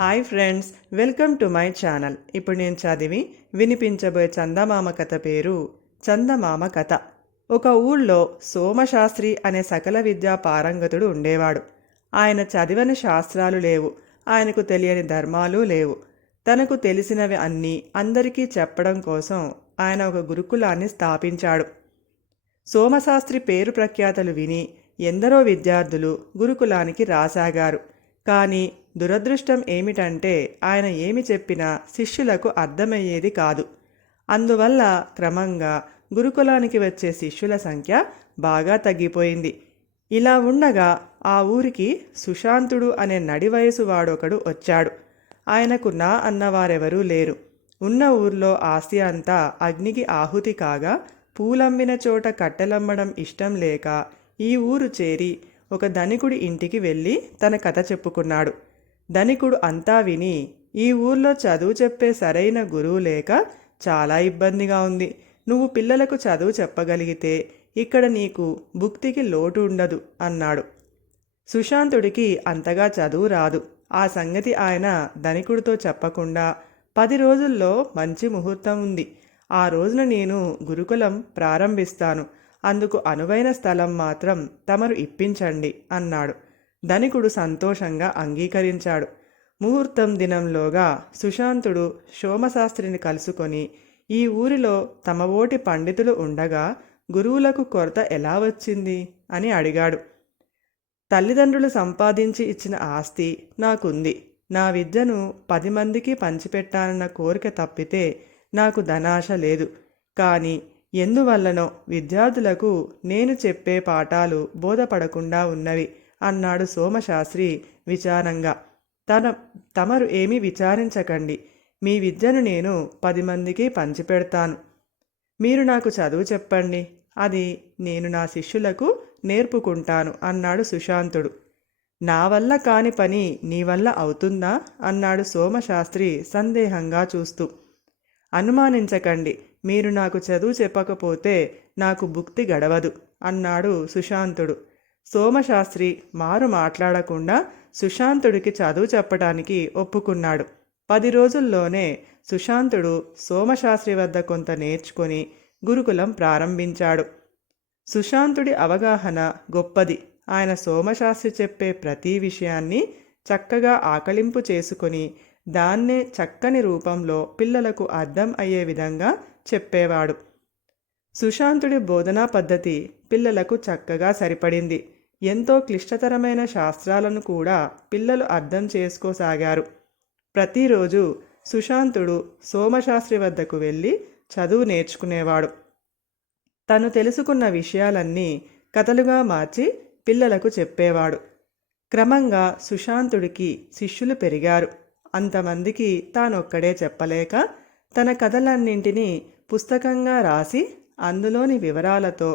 Hi friends, welcome to my channel. ఇప్పుడు నేను చదివి వినిపించబోయే చందమామ కథ పేరు చందమామ కథ. ఒక ఊళ్ళో సోమశాస్త్రి అనే సకల విద్యా పారంగతుడు ఉండేవాడు. ఆయన చదివని శాస్త్రాలు లేవు, ఆయనకు తెలియని ధర్మాలు లేవు. తనకు తెలిసినవి అన్నీ అందరికీ చెప్పడం కోసం ఆయన ఒక గురుకులాన్ని స్థాపించాడు. సోమశాస్త్రి పేరు ప్రఖ్యాతలు విని ఎందరో విద్యార్థులు గురుకులానికి రాసాగారు. కానీ దురదృష్టం ఏమిటంటే ఆయన ఏమి చెప్పినా శిష్యులకు అర్థమయ్యేది కాదు. అందువల్ల క్రమంగా గురుకులానికి వచ్చే శిష్యుల సంఖ్య బాగా తగ్గిపోయింది. ఇలా ఉండగా ఆ ఊరికి సుశాంతుడు అనే నడి వయసు వాడొకడు వచ్చాడు. ఆయనకు నా అన్నవారెవరూ లేరు. ఉన్న ఊర్లో ఆస్తి అంతా అగ్నికి ఆహుతి కాగా పూలమ్మిన చోట కట్టెలమ్మడం ఇష్టం లేక ఈ ఊరు చేరి ఒక ధనికుడి ఇంటికి వెళ్ళి తన కథ చెప్పుకున్నాడు. ధనికుడు అంతా విని, ఈ ఊర్లో చదువు చెప్పే సరైన గురువు లేక చాలా ఇబ్బందిగా ఉంది. నువ్వు పిల్లలకు చదువు చెప్పగలిగితే ఇక్కడ నీకు భుక్తికి లోటు ఉండదు అన్నాడు. సుశాంతుడికి అంతగా చదువు రాదు. ఆ సంగతి ఆయన ధనికుడితో చెప్పకుండా 10 రోజుల్లో మంచి ముహూర్తం ఉంది. ఆ రోజున నేను గురుకులం ప్రారంభిస్తాను. అందుకు అనువైన స్థలం మాత్రం తమరు ఇప్పించండి అన్నాడు. ధనికుడు సంతోషంగా అంగీకరించాడు. ముహూర్తం దినంలోగా సుశాంతుడు సోమశాస్త్రిని కలుసుకొని, ఈ ఊరిలో తమ ఓటి పండితులు ఉండగా గురువులకు కొరత ఎలా వచ్చింది అని అడిగాడు. తల్లిదండ్రులు సంపాదించి ఇచ్చిన ఆస్తి నాకుంది. నా విద్యను 10 మందికి పంచిపెట్టాలన్న కోరిక తప్పితే నాకు ధనాశ లేదు. కానీ ఎందువల్లనో విద్యార్థులకు నేను చెప్పే పాఠాలు బోధపడకుండా ఉన్నవి అన్నాడు సోమశాస్త్రి విచారంగా. తమరు ఏమీ విచారించకండి. మీ విద్యను నేను 10 మందికి పంచిపెడతాను. మీరు నాకు చదువు చెప్పండి, అది నేను నా శిష్యులకు నేర్పుకుంటాను అన్నాడు సుశాంతుడు. నా వల్ల కాని పని నీ వల్ల అవుతుందా అన్నాడు సోమశాస్త్రి సందేహంగా చూస్తూ. అనుమానించకండి, మీరు నాకు చదువు చెప్పకపోతే నాకు భుక్తి గడవదు అన్నాడు సుశాంతుడు. సోమశాస్త్రి మారు మాట్లాడకుండా సుశాంతుడికి చదువు చెప్పడానికి ఒప్పుకున్నాడు. 10 రోజుల్లోనే సుశాంతుడు సోమశాస్త్రి వద్ద కొంత నేర్చుకొని గురుకులం ప్రారంభించాడు. సుశాంతుడి అవగాహన గొప్పది. ఆయన సోమశాస్త్రి చెప్పే ప్రతి విషయాన్ని చక్కగా ఆకలింపు చేసుకొని దాన్నే చక్కని రూపంలో పిల్లలకు అర్థం అయ్యే విధంగా చెప్పేవాడు. సుశాంతుడి బోధనా పద్ధతి పిల్లలకు చక్కగా సరిపడింది. ఎంతో క్లిష్టతరమైన శాస్త్రాలను కూడా పిల్లలు అర్థం చేసుకోసాగారు. ప్రతిరోజు సుశాంతుడు సోమశాస్త్రి వద్దకు వెళ్ళి చదువు నేర్చుకునేవాడు. తను తెలుసుకున్న విషయాలన్నీ కథలుగా మార్చి పిల్లలకు చెప్పేవాడు. క్రమంగా సుశాంతుడికి శిష్యులు పెరిగారు. అంతమందికి తానొక్కడే చెప్పలేక తన కథలన్నింటినీ పుస్తకంగా రాసి అందులోని వివరాలతో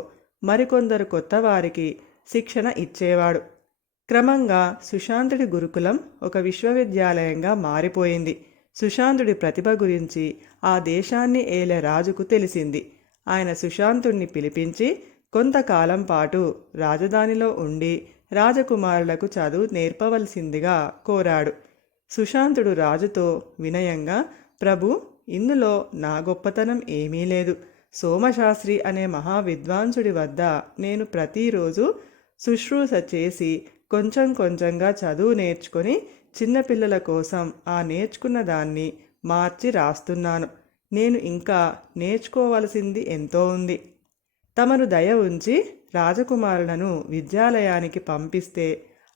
మరికొందరు కొత్త వారికి శిక్షణ ఇచ్చేవాడు. క్రమంగా సుశాంతుడి గురుకులం ఒక విశ్వవిద్యాలయంగా మారిపోయింది. సుశాంతుడి ప్రతిభ గురించి ఆ దేశాన్ని ఏలే రాజుకు తెలిసింది. ఆయన సుశాంతుడిని పిలిపించి కొంతకాలం పాటు రాజధానిలో ఉండి రాజకుమారులకు చదువు నేర్పవలసిందిగా కోరాడు. సుశాంతుడు రాజుతో వినయంగా, ప్రభు, ఇందులో నా గొప్పతనం ఏమీ లేదు. సోమశాస్త్రి అనే మహావిద్వాంసుడి వద్ద నేను ప్రతిరోజు శుశ్రూష చేసి కొంచెం కొంచెంగా చదువు నేర్చుకొని చిన్నపిల్లల కోసం ఆ నేర్చుకున్న దాన్ని మార్చి రాస్తున్నాను. నేను ఇంకా నేర్చుకోవలసింది ఎంతో ఉంది. తమరు దయ ఉంచి రాజకుమారులను విద్యాలయానికి పంపిస్తే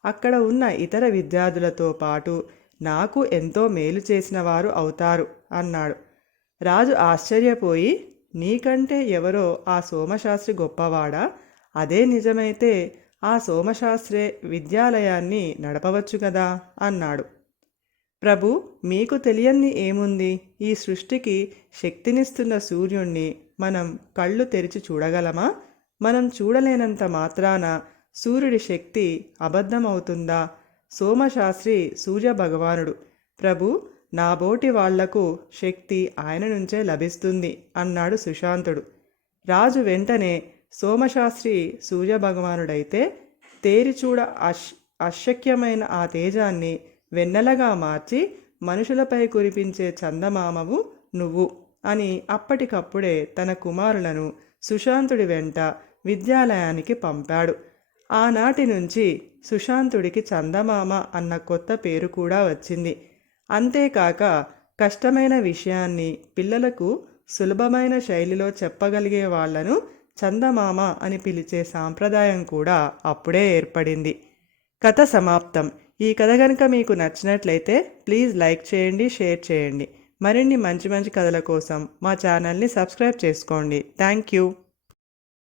అక్కడ ఉన్న ఇతర విద్యార్థులతో పాటు నాకు ఎంతో మేలు చేసిన వారు అవుతారు అన్నాడు. రాజు ఆశ్చర్యపోయి, నీకంటే ఎవరో ఆ సోమశాస్త్రి గొప్పవాడా? అదే నిజమైతే ఆ సోమశాస్త్రే విద్యాలయాన్ని నడపవచ్చు కదా అన్నాడు. ప్రభు, మీకు తెలియంది ఏముంది? ఈ సృష్టికి శక్తినిస్తున్న సూర్యుణ్ణి మనం కళ్ళు తెరిచి చూడగలమా? మనం చూడలేనంత మాత్రాన సూర్యుడి శక్తి అబద్ధమవుతుందా? సోమశాస్త్రి సూర్యభగవానుడు. ప్రభు, నాబోటి వాళ్లకు శక్తి ఆయన నుంచే లభిస్తుంది అన్నాడు సుశాంతుడు. రాజు వెంటనే సోమశాస్త్రి సూర్యభగవానుడైతే తేరిచూడ అశక్యమైన ఆ తేజాన్ని వెన్నెలగా మార్చి మనుషులపై కురిపించే చందమామవు నువ్వు అని అప్పటికప్పుడే తన కుమారులను సుశాంతుడి వెంట విద్యాలయానికి పంపాడు. ఆనాటి నుంచి సుశాంతుడికి చందమామ అన్న కొత్త పేరు కూడా వచ్చింది. అంతేకాక కష్టమైన విషయాన్ని పిల్లలకు సులభమైన శైలిలో చెప్పగలిగే వాళ్లను చందమామ అని పిలిచే సాంప్రదాయం కూడా అప్పుడే ఏర్పడింది. కథ సమాప్తం. ఈ కథ కనుక మీకు నచ్చినట్లయితే ప్లీజ్ లైక్ చేయండి, షేర్ చేయండి. మరిన్ని మంచి మంచి కథల కోసం మా ఛానల్ని సబ్స్క్రైబ్ చేసుకోండి. Thank you.